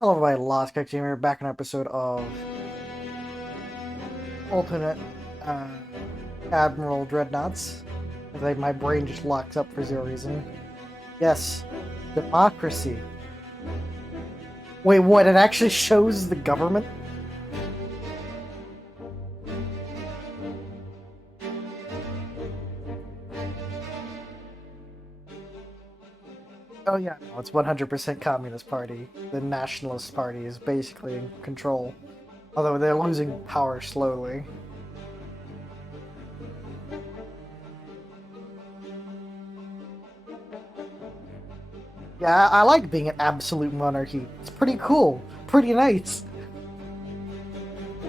Hello, everybody. Lost Connect here, back in an episode of alternate uh, Admiral Dreadnoughts. Like my brain just locks up for zero reason. Yes, democracy. Wait, what? It actually shows the government? Oh yeah, no, it's 100% Communist Party. The Nationalist Party is basically in control, although they're losing power slowly. Yeah, I like being an absolute monarchy. It's pretty cool, pretty nice.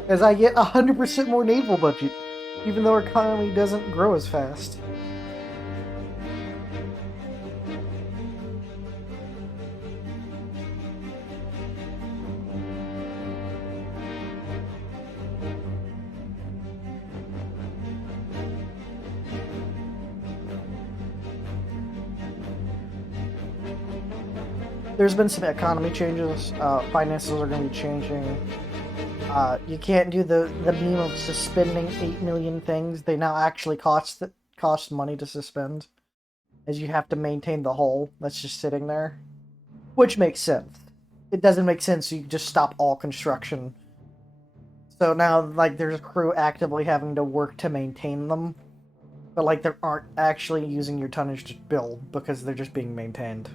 As I get 100% more naval budget, even though our economy doesn't grow as fast. There's been some economy changes. Finances are going to be changing. You can't do the meme of suspending 8 million things. They now actually cost money to suspend, as you have to maintain the hull that's just sitting there, which makes sense. It doesn't make sense. You just stop all construction. So now, like, there's a crew actively having to work to maintain them, but like they aren't actually using your tonnage to build because they're just being maintained.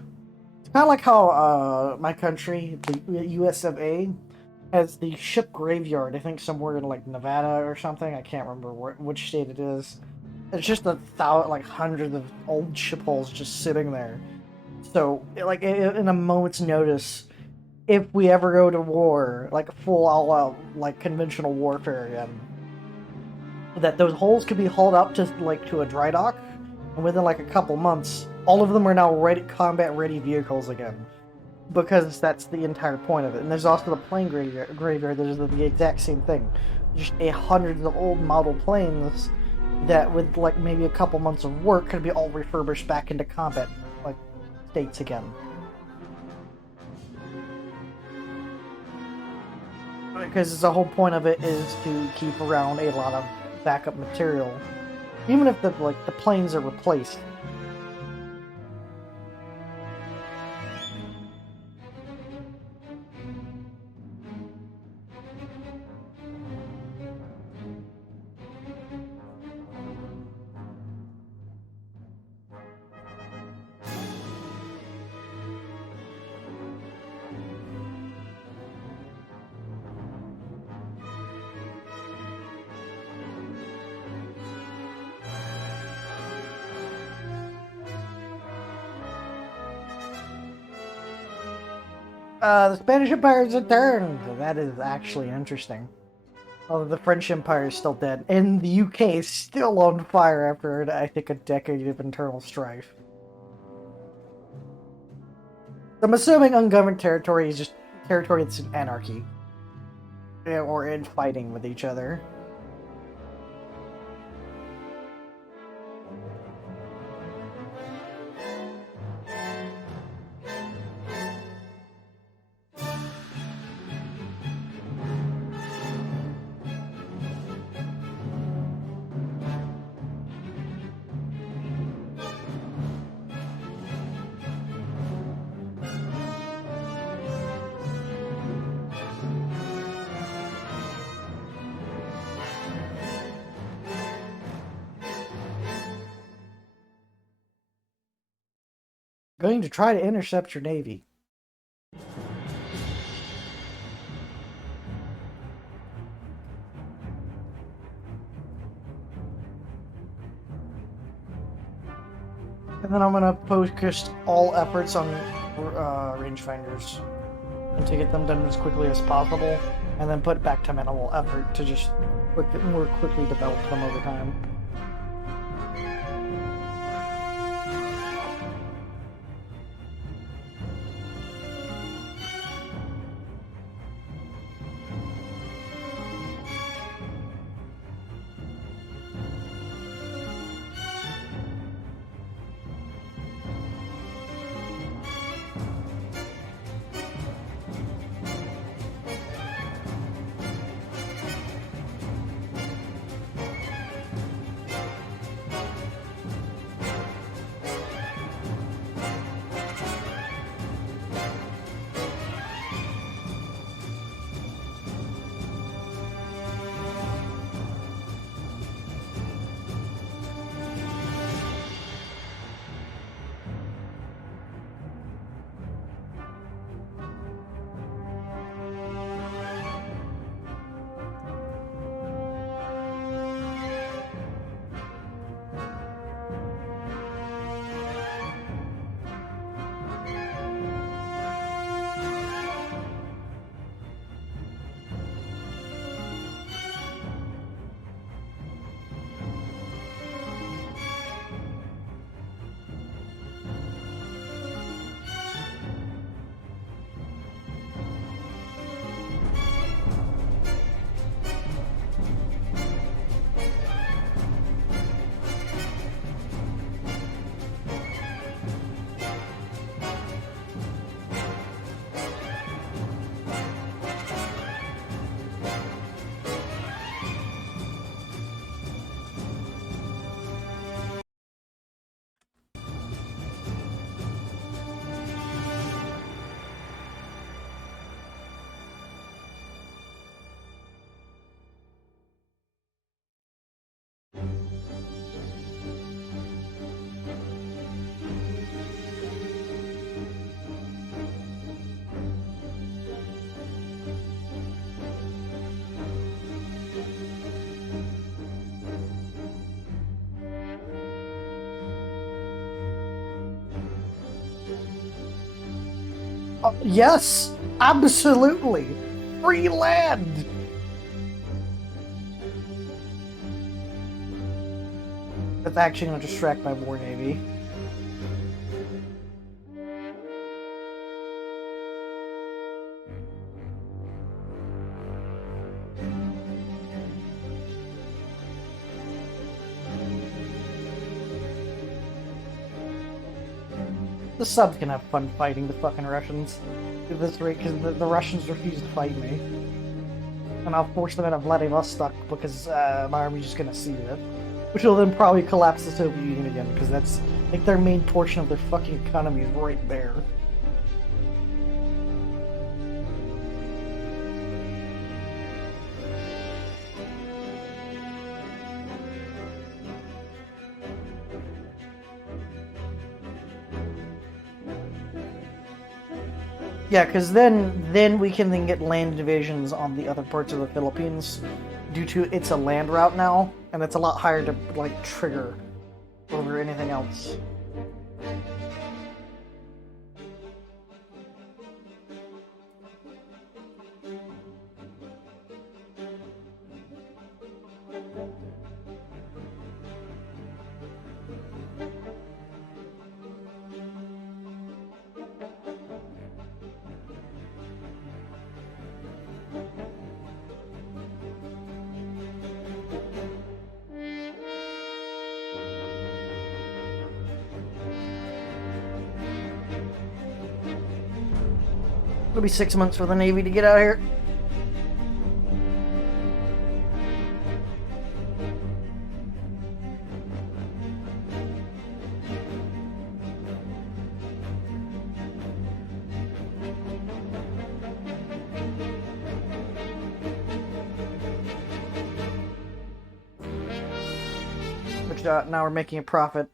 It's kind of like how my country, the US of A, has the ship graveyard. I think somewhere in like Nevada or something. I can't remember which state it is. It's just like hundreds of old ship hulls just sitting there. So, like in a moment's notice, if we ever go to war, like full all-out like conventional warfare again, that those hulls could be hauled up to a dry dock, and within like a couple months, all of them are now combat-ready vehicles again, because that's the entire point of it. And there's also the plane graveyard that is the exact same thing, just hundreds of old model planes that, with like maybe a couple months of work, could be all refurbished back into combat like states again. Because the whole point of it is to keep around a lot of backup material, even if the planes are replaced. The Spanish Empire's returned. That is actually interesting. Although the French Empire is still dead, and the UK is still on fire after, I think, a decade of internal strife. I'm assuming ungoverned territory is just territory that's in anarchy, or in fighting with each other. Going to try to intercept your navy. And then I'm gonna focus all efforts on rangefinders, and to get them done as quickly as possible, and then put back to minimal effort to just more quickly develop them over time. Yes, absolutely. Free land. That's actually going to distract my war navy. The subs can have fun fighting the fucking Russians at this rate, because the Russians refuse to fight me. And I'll force them out of Vladivostok because my army's just gonna see it. Which will then probably collapse the Soviet Union again, because that's like their main portion of their fucking economy is right there. Yeah, because then we can then get land divisions on the other parts of the Philippines, due to it's a land route now, and it's a lot higher to like trigger over anything else. It'll be 6 months for the Navy to get out of here. Which now we're making a profit.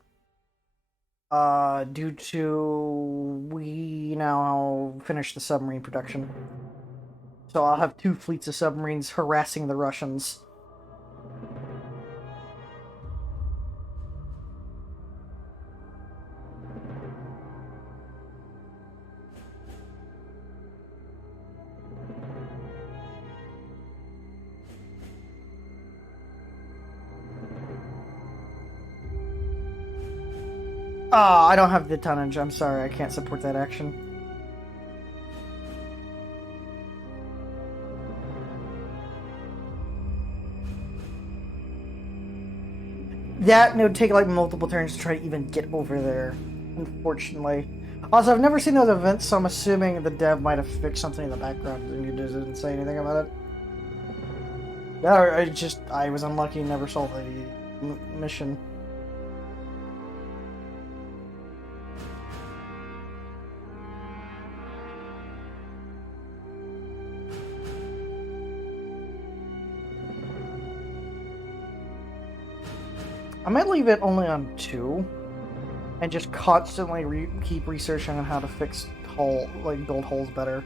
Due to we now finished the submarine production. So I'll have 2 fleets of submarines harassing the Russians. Ah, I don't have the tonnage. I'm sorry, I can't support that action. That and it would take like multiple turns to try to even get over there, unfortunately. Also, I've never seen those events, so I'm assuming the dev might have fixed something in the background and you didn't say anything about it. Yeah, I was unlucky and never saw the mission. I might leave it only on 2, and just constantly keep researching on how to fix build holes better.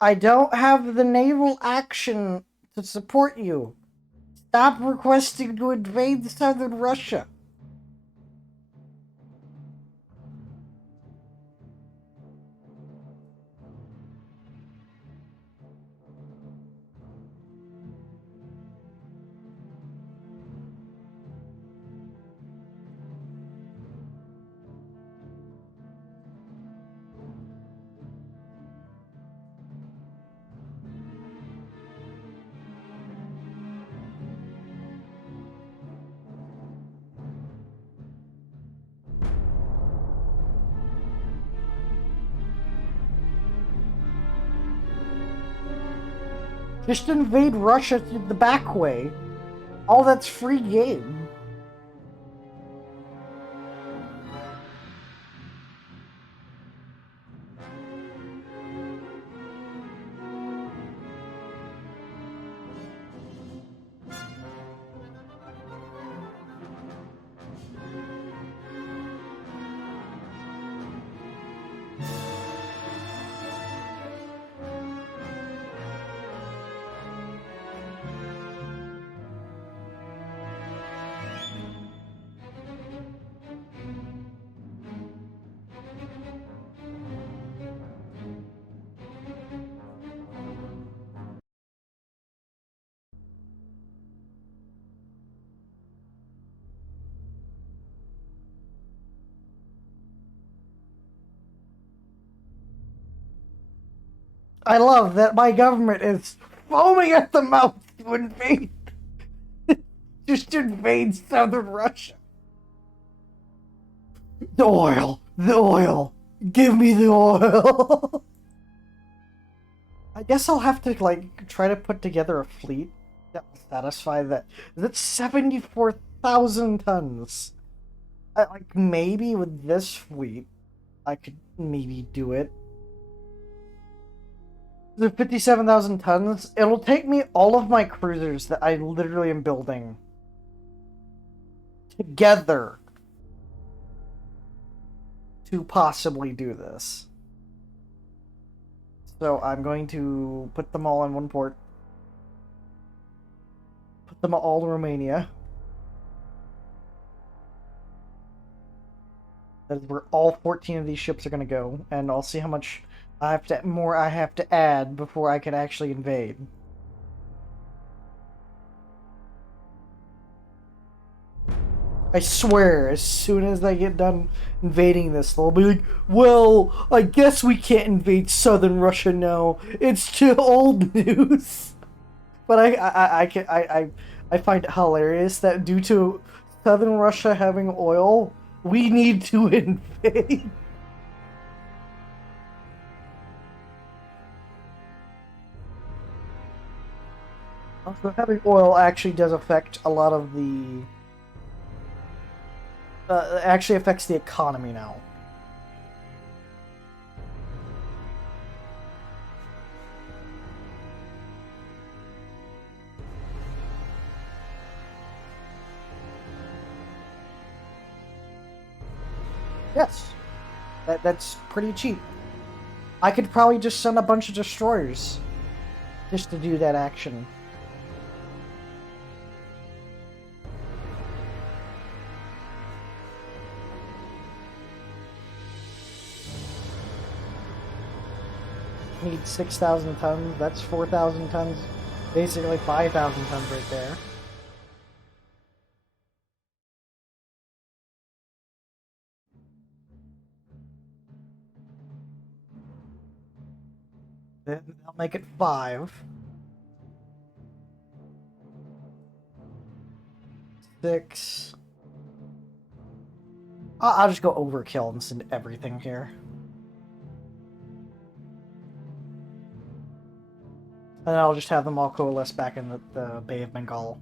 I don't have the naval action to support you. Stop requesting to invade southern Russia. Just invade Russia through the back way. All that's free game. I love that my government is foaming at the mouth to invade. Just invade southern Russia. The oil! The oil! Give me the oil! I guess I'll have to, like, try to put together a fleet that will satisfy that. That's 74,000 tons. Like, maybe with this fleet, I could maybe do it. The 57,000 tons, it'll take me all of my cruisers that I literally am building together to possibly do this. So I'm going to put them all in one port. Put them all in Romania. That is where all 14 of these ships are going to go, and I'll see how much I have to add before I can actually invade. I swear, as soon as I get done invading this, they'll be like, well, I guess we can't invade southern Russia now. It's too old news. But I find it hilarious that due to southern Russia having oil, we need to invade. Also, having oil actually does affect a lot of the... actually affects the economy now. Yes. That's pretty cheap. I could probably just send a bunch of destroyers just to do that action. Need 6,000 tons. That's 4,000 tons. Basically 5,000 tons right there. Then I'll make it 5. 6. I'll just go overkill and send everything here. And I'll just have them all coalesce back in the Bay of Bengal.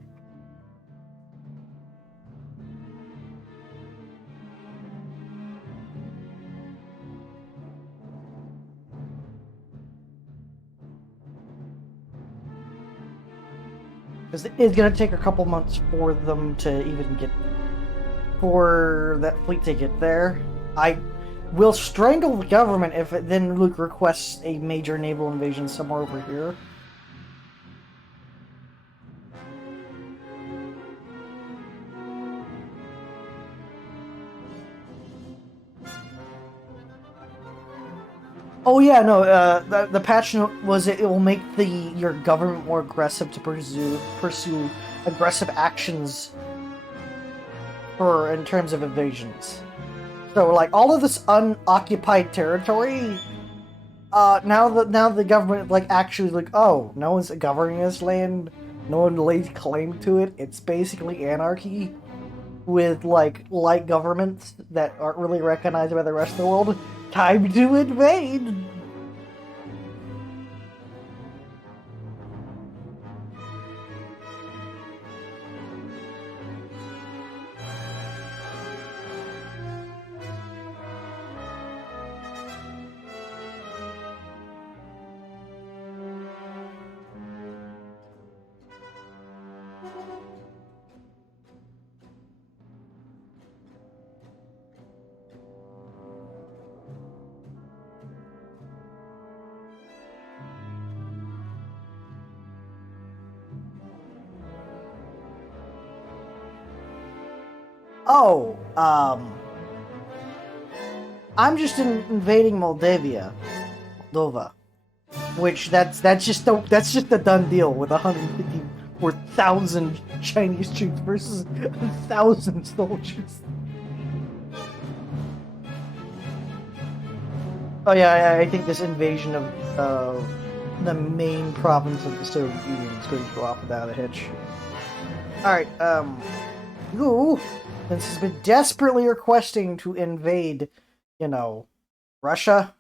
Because it is going to take a couple months for them to even get... for that fleet to get there. I will strangle the government if it then requests a major naval invasion somewhere over here. Oh yeah, no. The patch note was it will make your government more aggressive to pursue aggressive actions in terms of invasions. So like all of this unoccupied territory, now the government like actually like, oh, no one's governing this land, no one lays claim to it. It's basically anarchy with like light governments that aren't really recognized by the rest of the world. Time to invade! Oh, I'm just invading Moldova, which that's just a done deal with 154,000 Chinese troops versus 1,000 soldiers. Oh yeah, I think this invasion of the main province of the Soviet Union is going to go off without a hitch. All right, you, this has been desperately requesting to invade, Russia.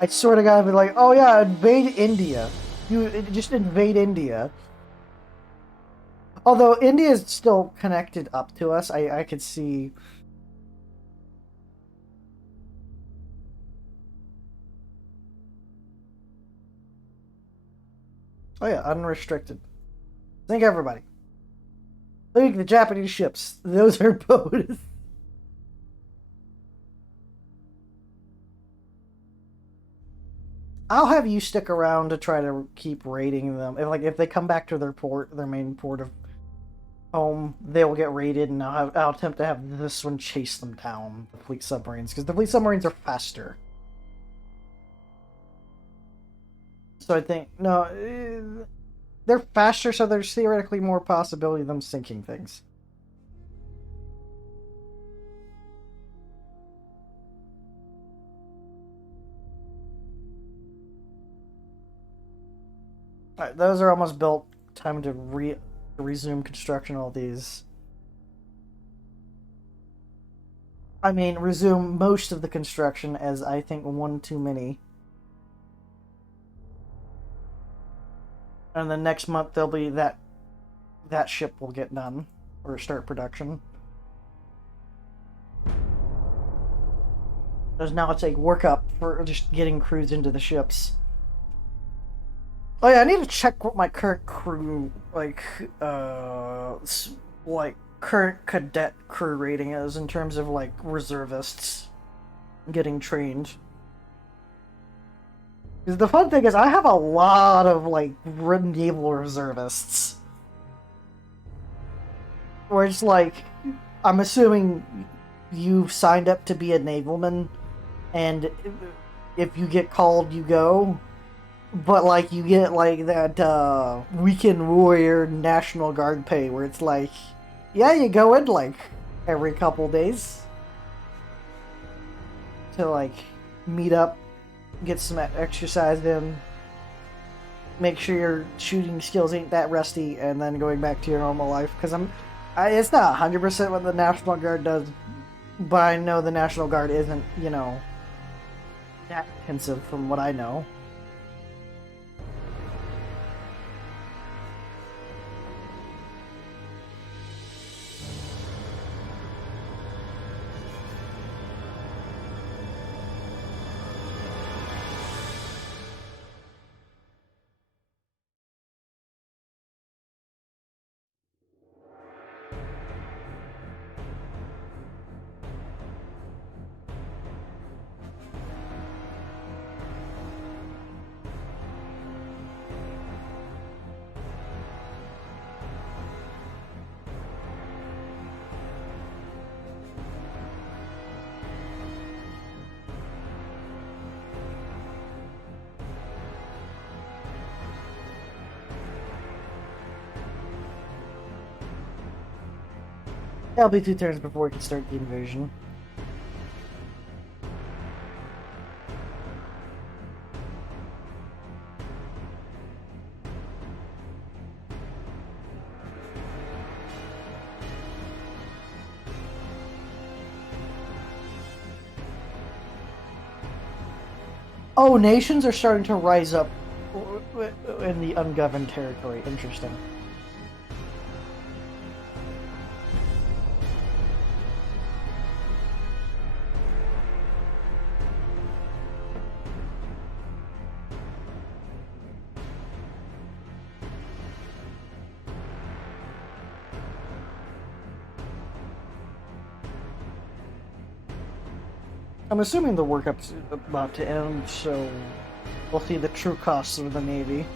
I swear to God, I'd be like, oh yeah, invade India. You just invade India. Although India is still connected up to us, I could see. Oh yeah, unrestricted. Think everybody. Look, the Japanese ships. Those are boats. I'll have you stick around to try to keep raiding them. If they come back to their main port of home, they will get raided, and I'll attempt to have this one chase them down, the fleet submarines, because the fleet submarines are faster. So I think no, they're faster, so there's theoretically more possibility of them sinking things. Alright, those are almost built. Time to resume construction. All these. I mean, resume most of the construction, as I think one too many. And the next month there'll be that ship will get done or start production. Because now it's like workup for just getting crews into the ships. Oh yeah, I need to check what my current crew current cadet crew rating is in terms of reservists getting trained. Because the fun thing is, I have a lot of naval reservists, where it's I'm assuming you've signed up to be a navalman, and if you get called, you go. But you get that weekend warrior National Guard pay, where it's yeah, you go in every couple days to meet up, get some exercise in, make sure your shooting skills ain't that rusty, and then going back to your normal life. Because it's not 100% what the National Guard does, but I know the National Guard isn't, that intensive from what I know. That'll be 2 turns before we can start the invasion. Oh, nations are starting to rise up in the ungoverned territory. Interesting. I'm assuming the workup's about to end, so we'll see the true costs of the Navy.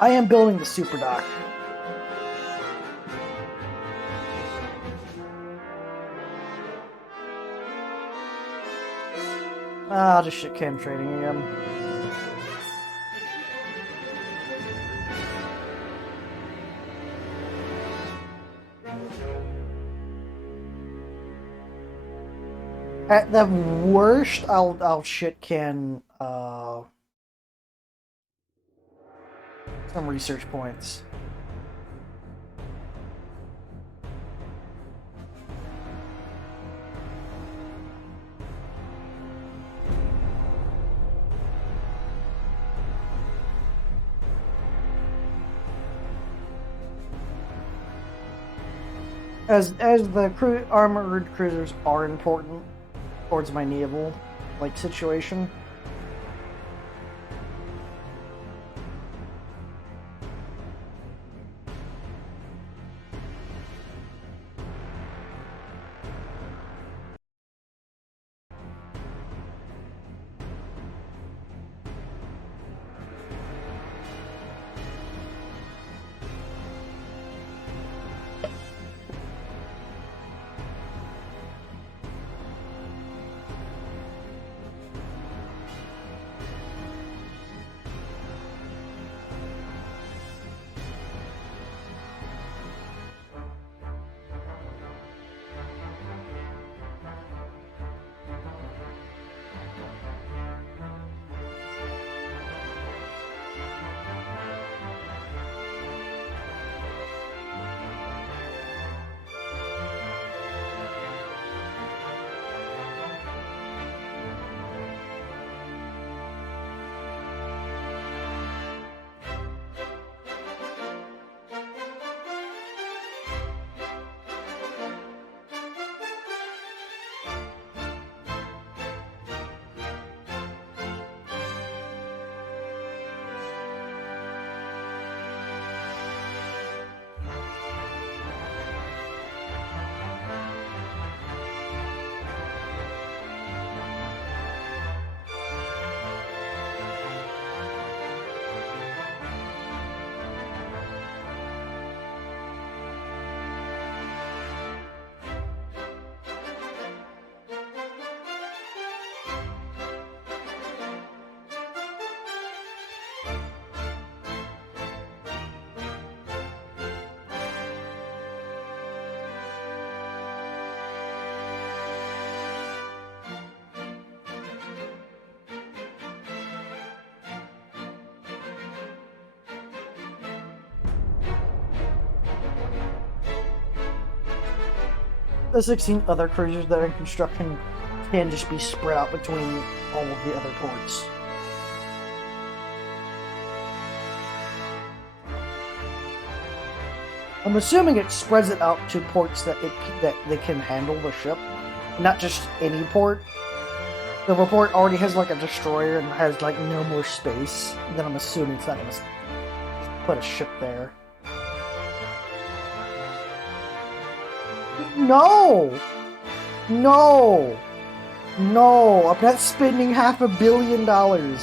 I am building the super dock. Ah, just shit can trading again. At the worst, I'll shit can some research points. As the armored cruisers are important towards my naval situation. The 16 other cruisers that are in construction can just be spread out between all of the other ports. I'm assuming it spreads it out to ports that they can handle the ship, not just any port. The report already has like a destroyer and has like no more space. Then I'm assuming it's not going to put a ship there. No! No! No! I'm not spending $500 million.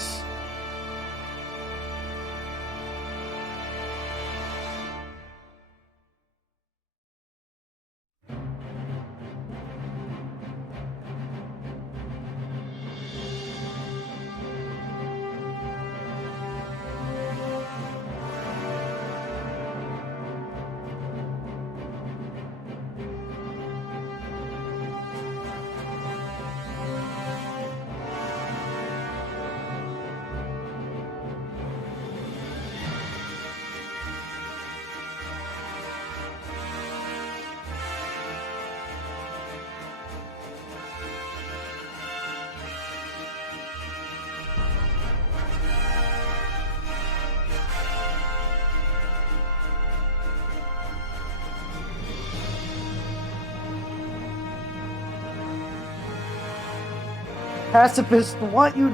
Pacifists want you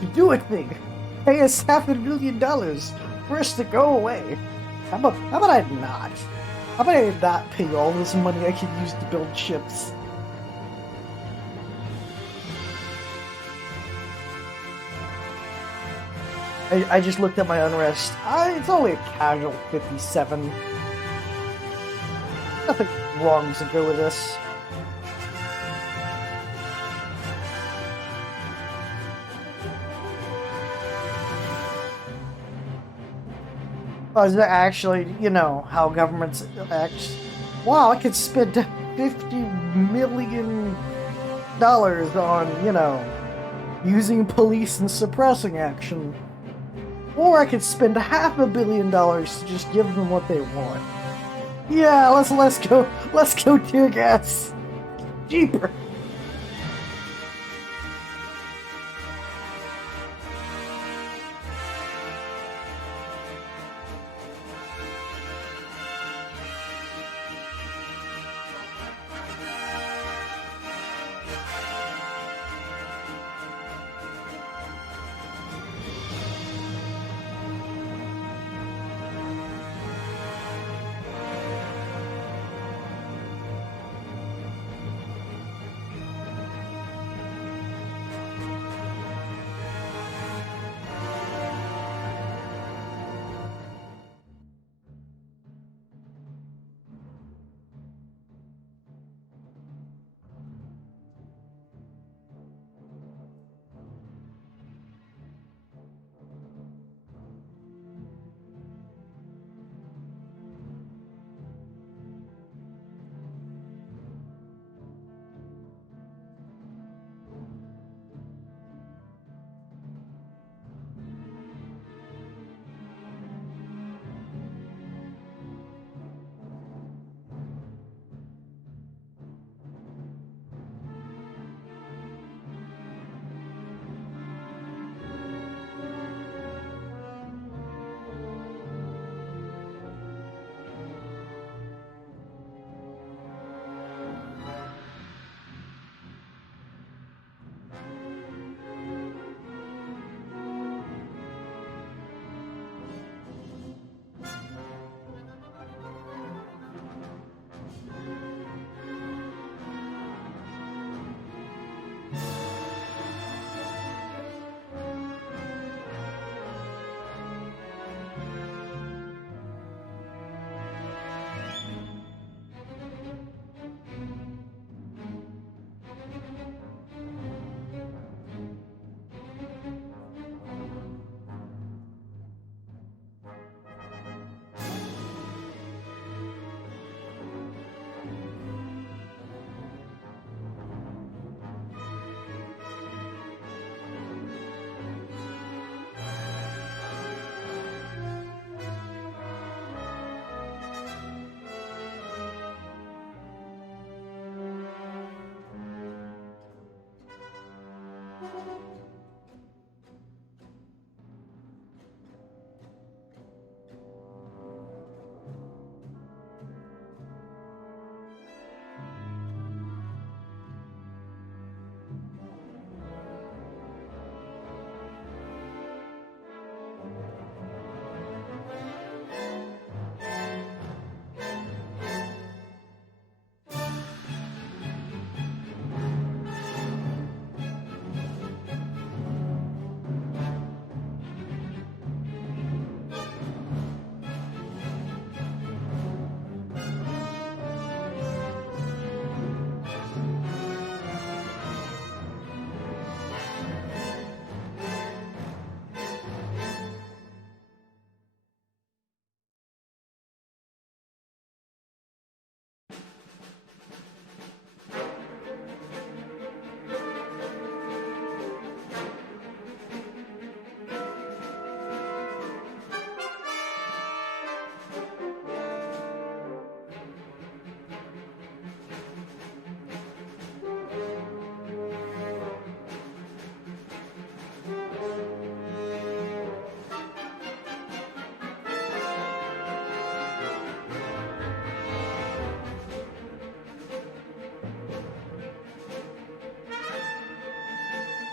to do a thing. Pay us $500 million for us to go away. How about I not? How about I not pay all this money I could use to build ships? I just looked at my unrest. It's only a casual 57. Nothing wrong to go with this. Oh, is that actually, you know, how governments act? Wow, I could spend $50 million on, you know, using police and suppressing action. Or I could spend $500 million to just give them what they want. Yeah, let's go tear gas. Cheaper.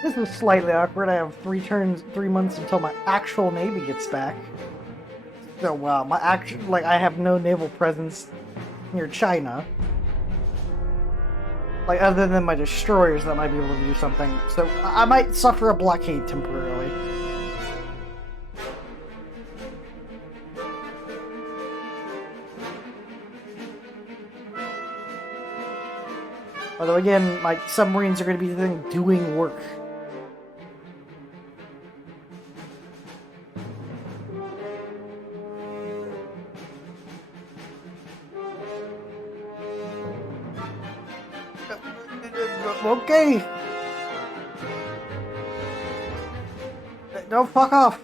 This is slightly awkward. I have 3 months until my actual navy gets back. So wow, I have no naval presence near China. Like, other than my destroyers that might be able to do something. So I might suffer a blockade temporarily. Although again, my submarines are going to be doing work. Okay. No, fuck off.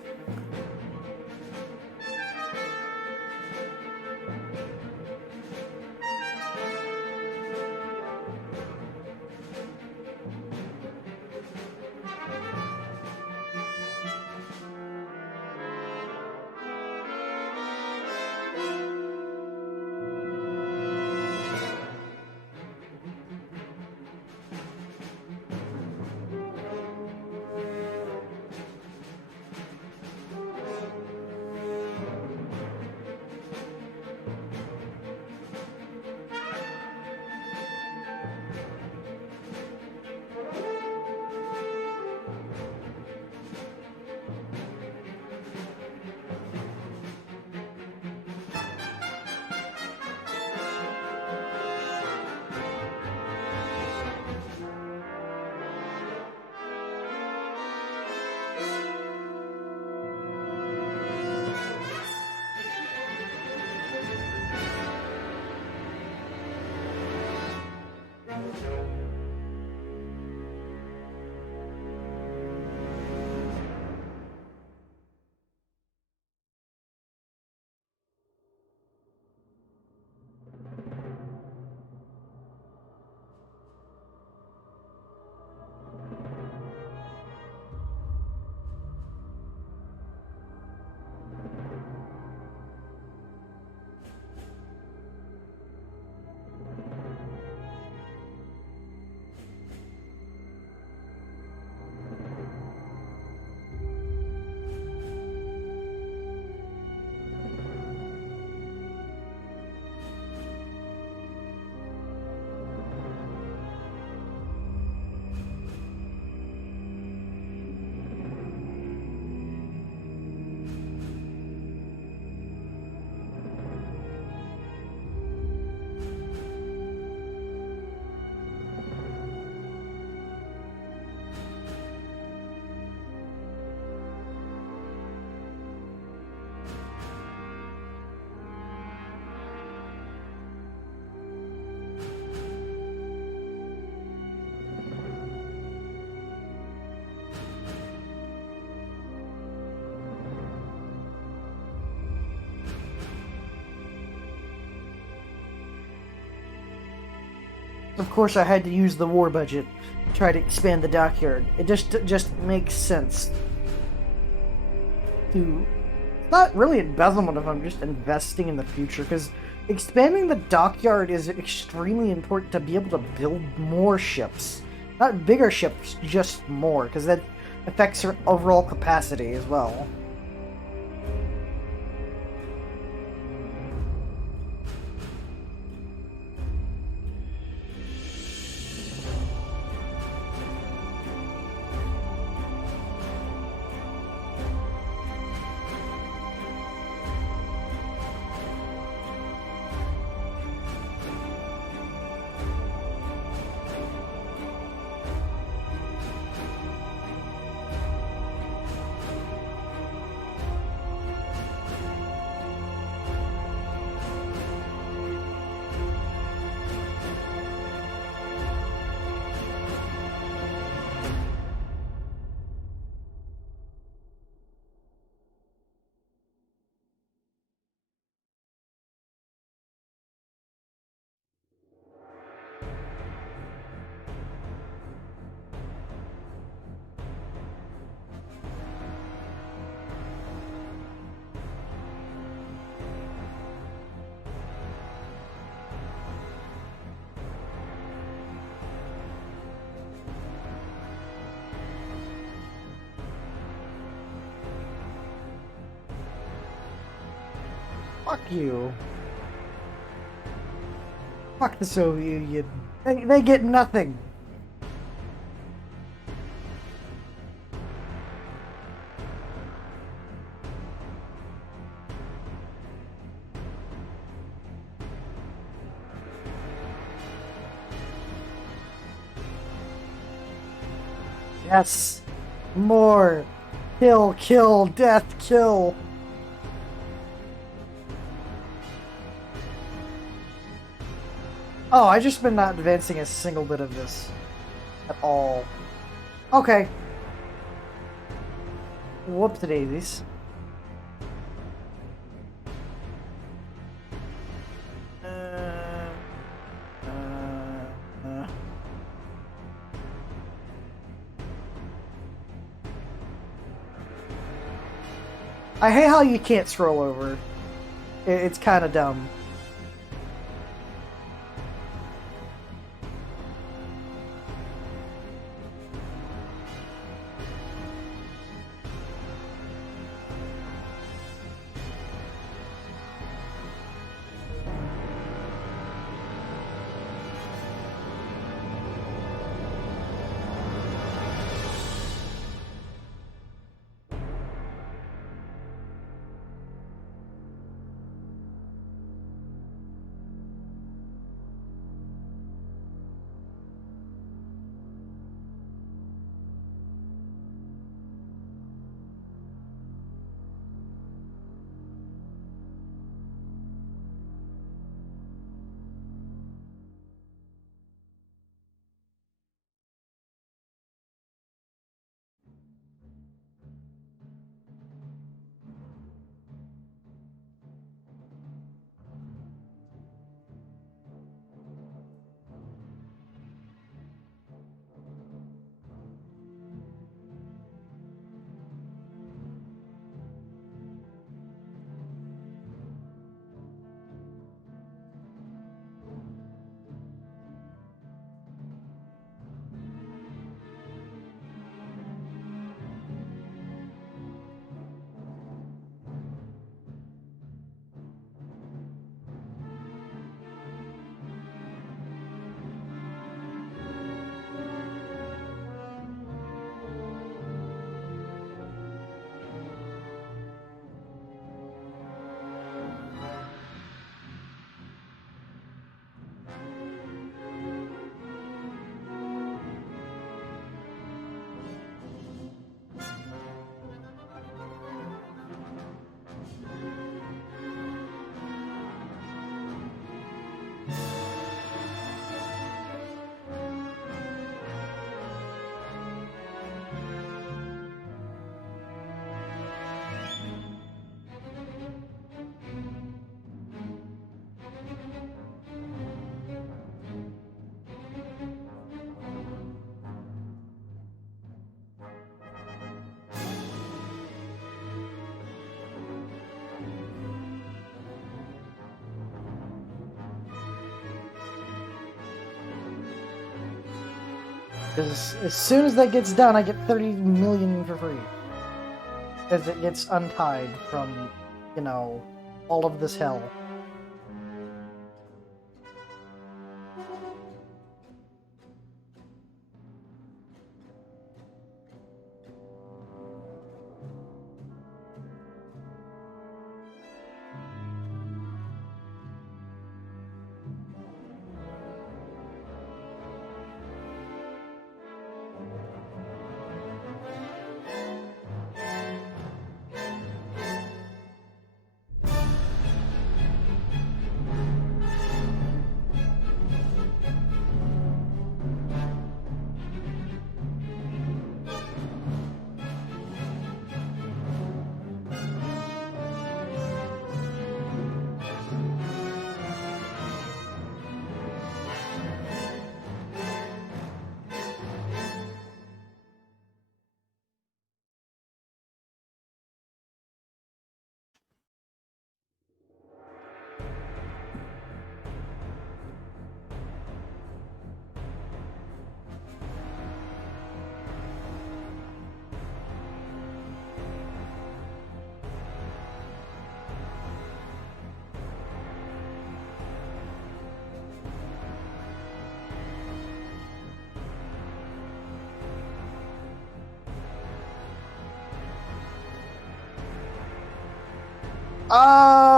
Of course, I had to use the war budget to try to expand the dockyard. It just makes sense to not really embezzlement if I'm just investing in the future, because expanding the dockyard is extremely important to be able to build more ships. Not bigger ships, just more, because that affects her overall capacity as well. Fuck you. Fuck the Soviet Union. They get nothing. Yes. More. Kill, kill, death, kill. Oh, I just been not advancing a single bit of this. At all. Okay. Whoop-de-daisies. I hate how you can't scroll over. It's kind of dumb. Because as soon as that gets done, I get 30 million for free. As it gets untied from, you know, all of this hell.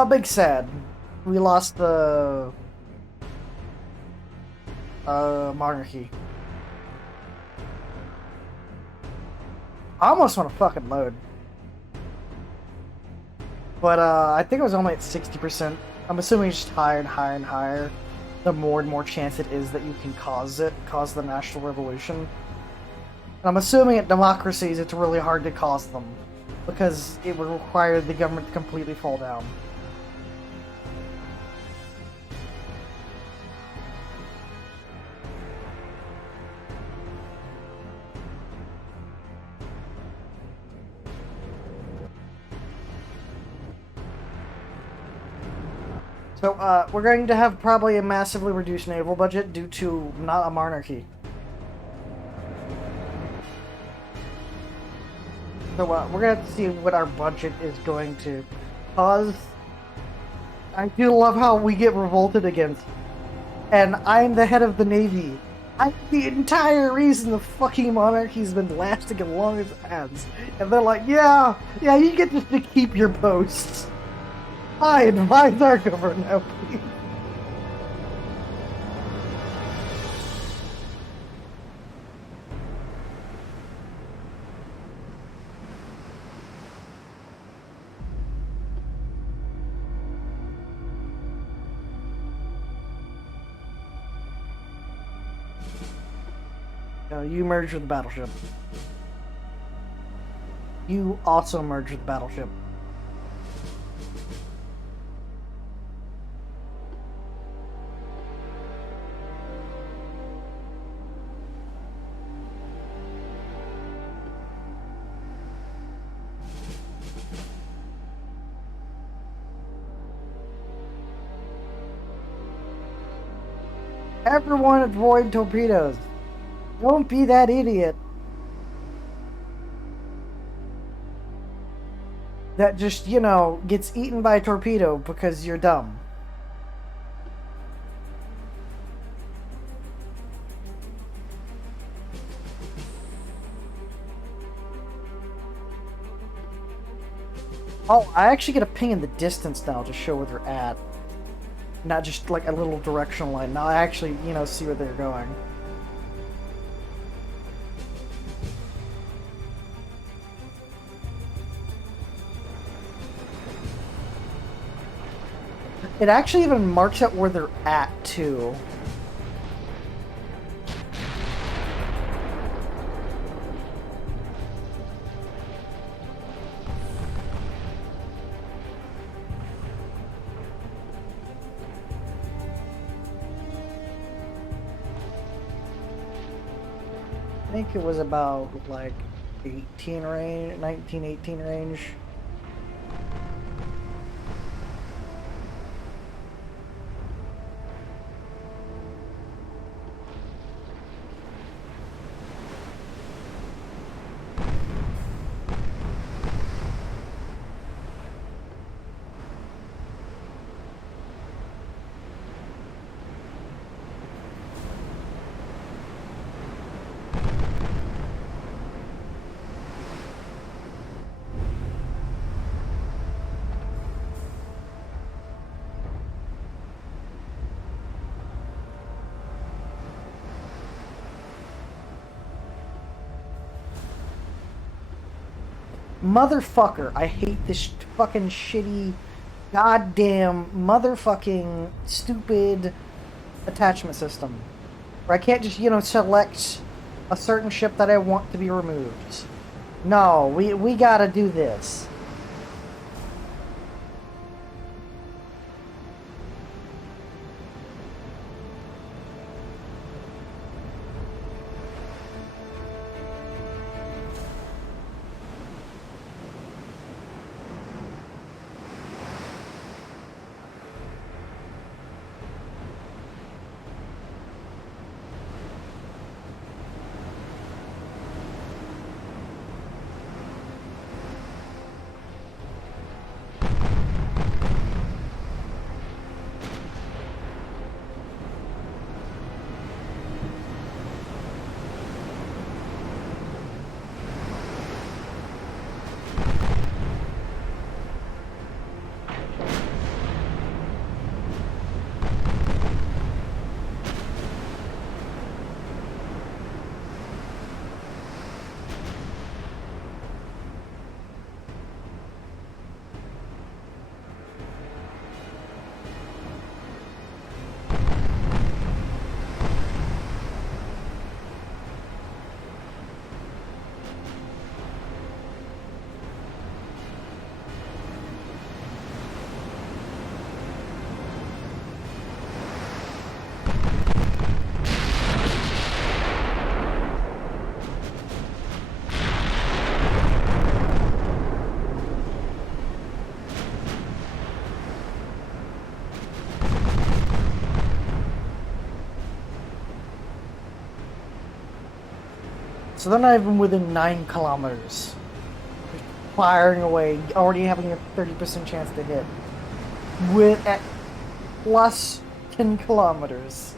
Big sad. We lost the monarchy. I almost want to fucking load. But I think it was only at 60%. I'm assuming it's just higher and higher and higher. The more and more chance it is that you can cause the national revolution. And I'm assuming at democracies it's really hard to cause them, because it would require the government to completely fall down. So, we're going to have probably a massively reduced naval budget due to not a monarchy. So, we're going to have to see what our budget is going to cause. I do love how we get revolted against. And I'm the head of the Navy. I'm the entire reason the fucking monarchy's been lasting as long as it has. And they're like, yeah, you get just to keep your posts. I advise our government now, please. You merge with the battleship. You also merge with the battleship. Everyone avoid torpedoes. Don't be that idiot that just, gets eaten by a torpedo because you're dumb. Oh, I actually get a ping in the distance now to show where they're at. Not just like a little directional line. Now I actually, see where they're going. It actually even marks out where they're at, too. I think it was about, like, 18 range, 19, 18 range. Motherfucker, I hate this fucking shitty, goddamn, motherfucking, stupid attachment system. Where I can't just, select a certain ship that I want to be removed. No, we gotta do this. So they're not even within 9 kilometers. Firing away, already having a 30% chance to hit. With at plus 10 kilometers.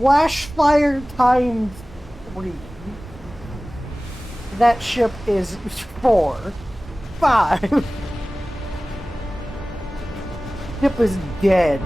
Flash fire times 3. That ship is 4. 5. Ship is dead.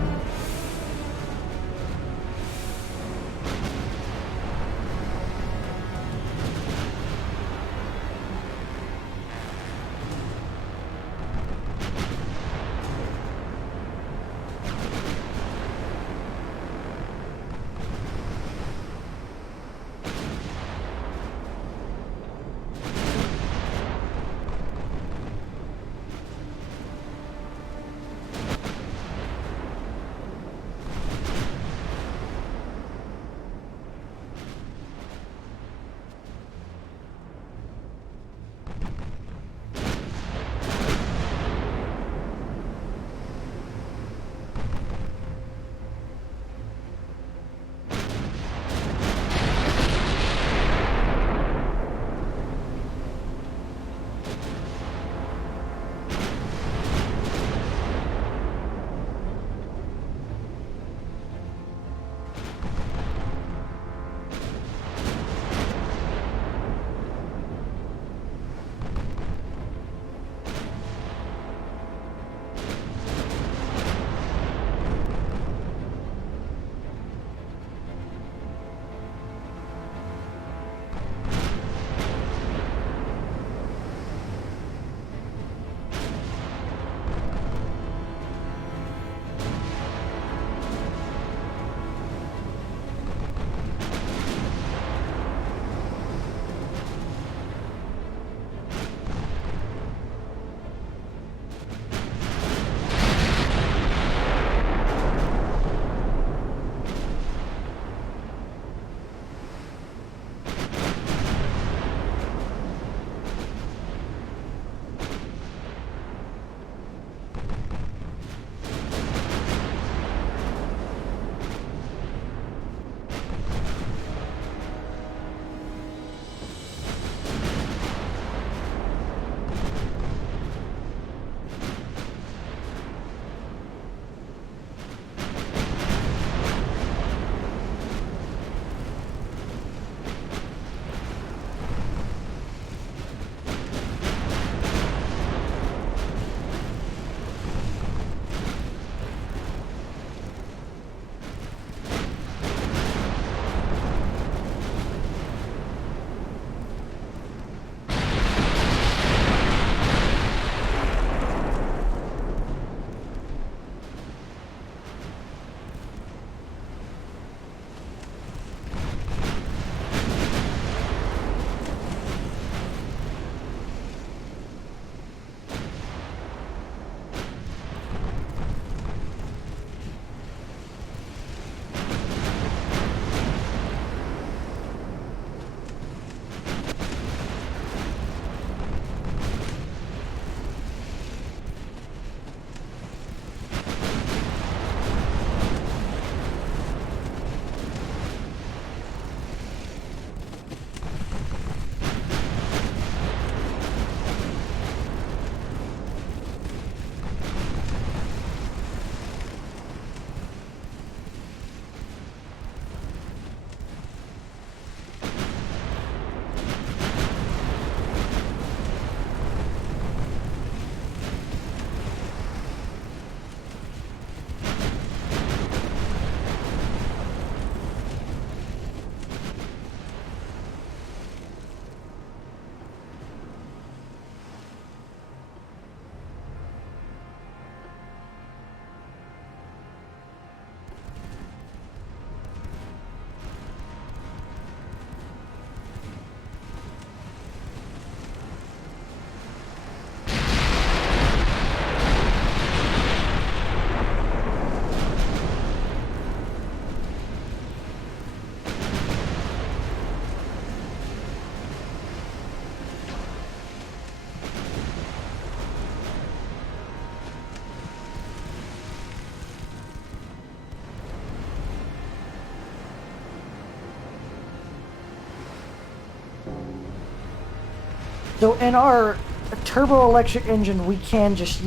So in our turbo electric engine, we can just,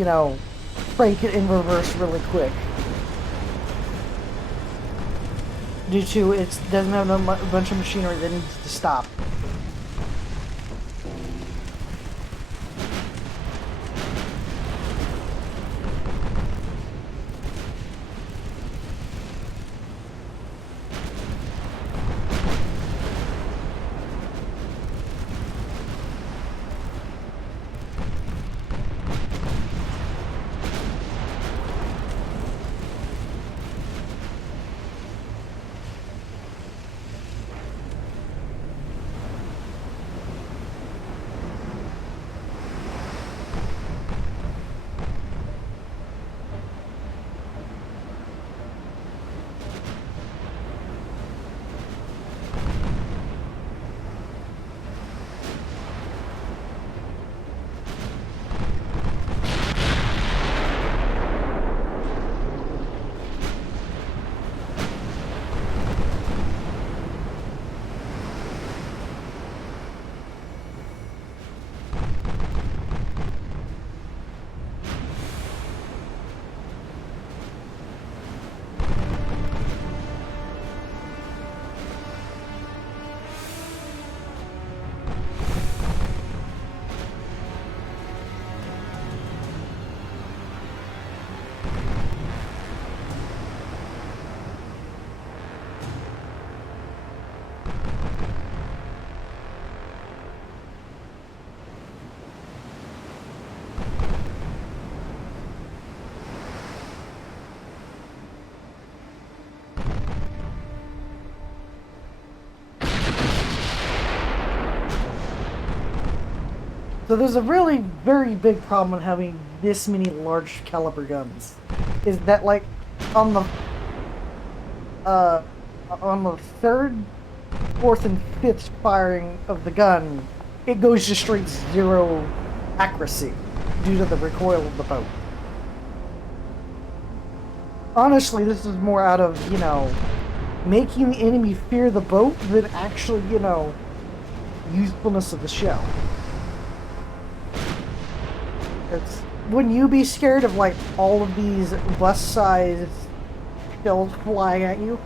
break it in reverse really quick. due to it doesn't have a bunch of machinery that needs to stop. So there's a really very big problem in having this many large caliber guns. Is that like on the third, fourth, and fifth firing of the gun, it goes to straight zero accuracy due to the recoil of the boat. Honestly, this is more out of, making the enemy fear the boat than actually, usefulness of the shell. Wouldn't you be scared of, like, all of these bus-sized shells flying at you?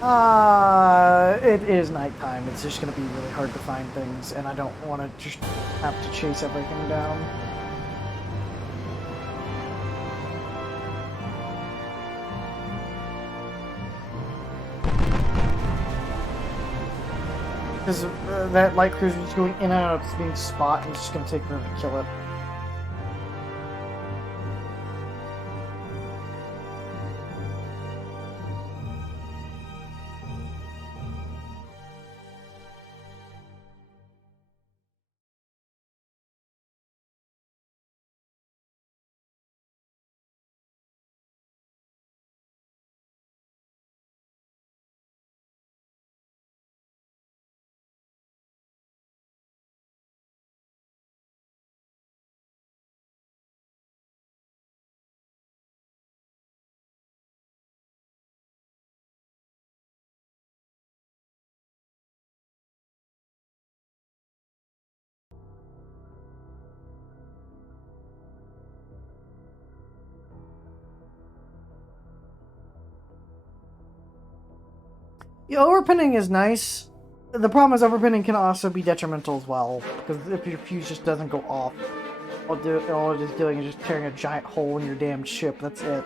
It is nighttime. It's just gonna be really hard to find things, and I don't want to just have to chase everything down. Because that light cruiser is going in and out of its main spot, and it's just gonna take forever to kill it. Yeah, overpinning is nice. The problem is overpinning can also be detrimental as well, because if your fuse just doesn't go off, all it is doing is just tearing a giant hole in your damn ship, that's it.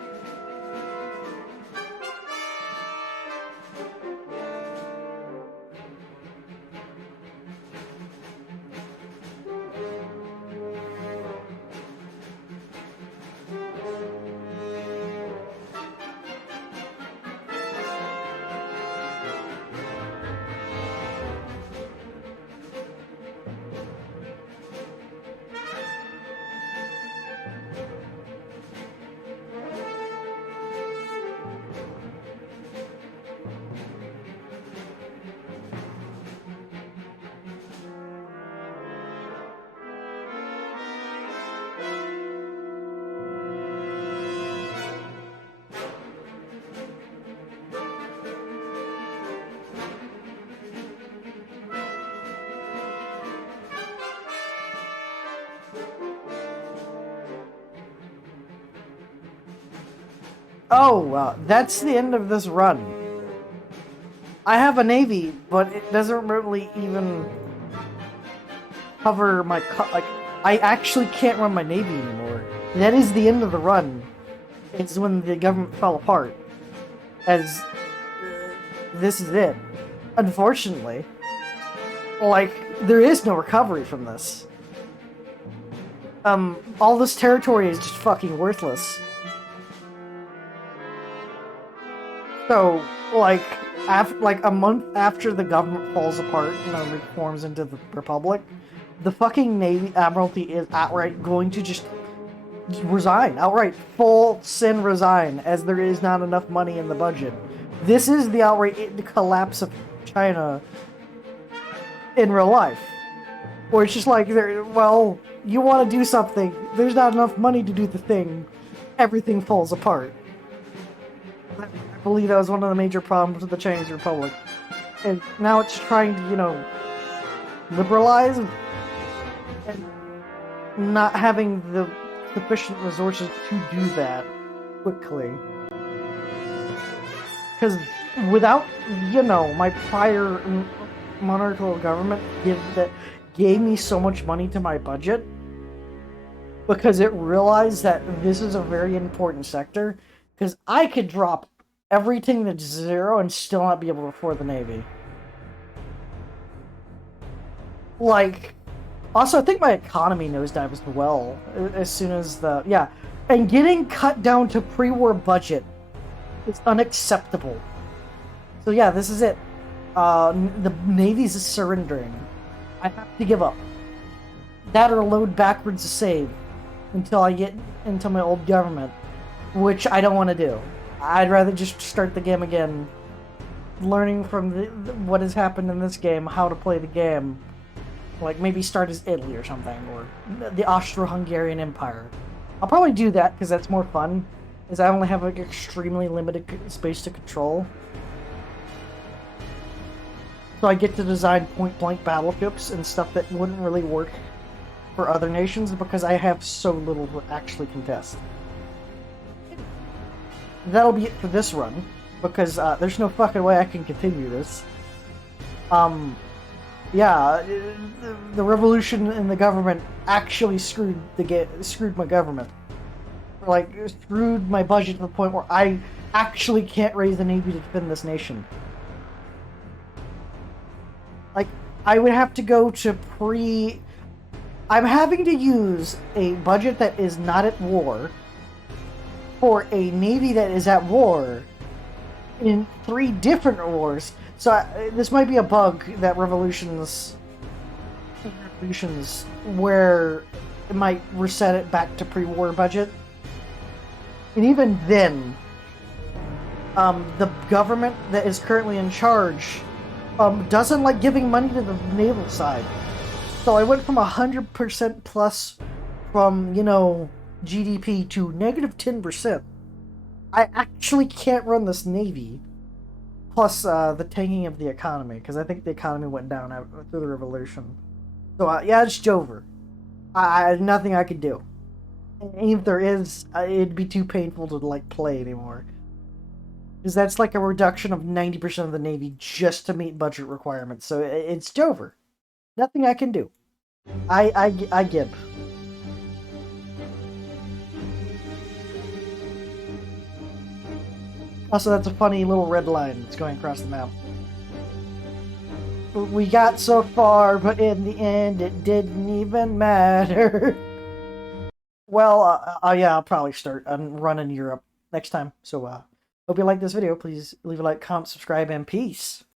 Oh, that's the end of this run. I have a navy, but it doesn't really even cover my like. I actually can't run my navy anymore. That is the end of the run. It's when the government fell apart. As this is it. Unfortunately, like there is no recovery from this. All this territory is just fucking worthless. So, like, like a month after the government falls apart and reforms into the Republic, the fucking Navy Admiralty is outright going to just resign. Outright, full sin resign, as there is not enough money in the budget. This is the outright collapse of China in real life. Where it's just like, well, you want to do something, there's not enough money to do the thing, everything falls apart. I believe that was one of the major problems with the Chinese Republic. And now it's trying to, you know, liberalize and not having the sufficient resources to do that quickly. Because without, you know, my prior monarchical government gave me so much money to my budget, because it realized that this is a very important sector, because I could drop everything that's zero and still not be able to afford the Navy. Like, also, I think my economy nosedived as well, as soon as the, yeah, and getting cut down to pre-war budget is unacceptable. So yeah, this is it. The Navy's surrendering. I have to give up. That or load backwards to save until I get into my old government, which I don't want to do. I'd rather just start the game again, learning from what has happened in this game, how to play the game. Like, maybe start as Italy or something, or the Austro-Hungarian Empire. I'll probably do that, because that's more fun, as I only have, like, extremely limited space to control. So I get to design point-blank battleships and stuff that wouldn't really work for other nations, because I have so little to actually contest. That'll be it for this run. because there's no fucking way I can continue this. Yeah, the revolution in the government actually screwed my government. Like, screwed my budget to the point where I actually can't raise the Navy to defend this nation. Like, I would have to go to I'm having to use a budget that is not at war for a Navy that is at war in 3 different wars. So this might be a bug that revolutions where it might reset it back to pre-war budget. And even then, the government that is currently in charge doesn't like giving money to the naval side. So I went from 100% plus from, GDP to negative 10%. I actually can't run this Navy. Plus the tanking of the economy, because I think the economy went down through the revolution. So yeah, it's over. Nothing I could do. And if there is, it'd be too painful to like play anymore. Because that's like a reduction of 90% of the Navy just to meet budget requirements. So it's over. Nothing I can do. I give. Also, that's a funny little red line that's going across the map. We got so far, but in the end, it didn't even matter. Well, yeah, I'll probably start running Europe next time. So, hope you like this video. Please leave a like, comment, subscribe, and peace.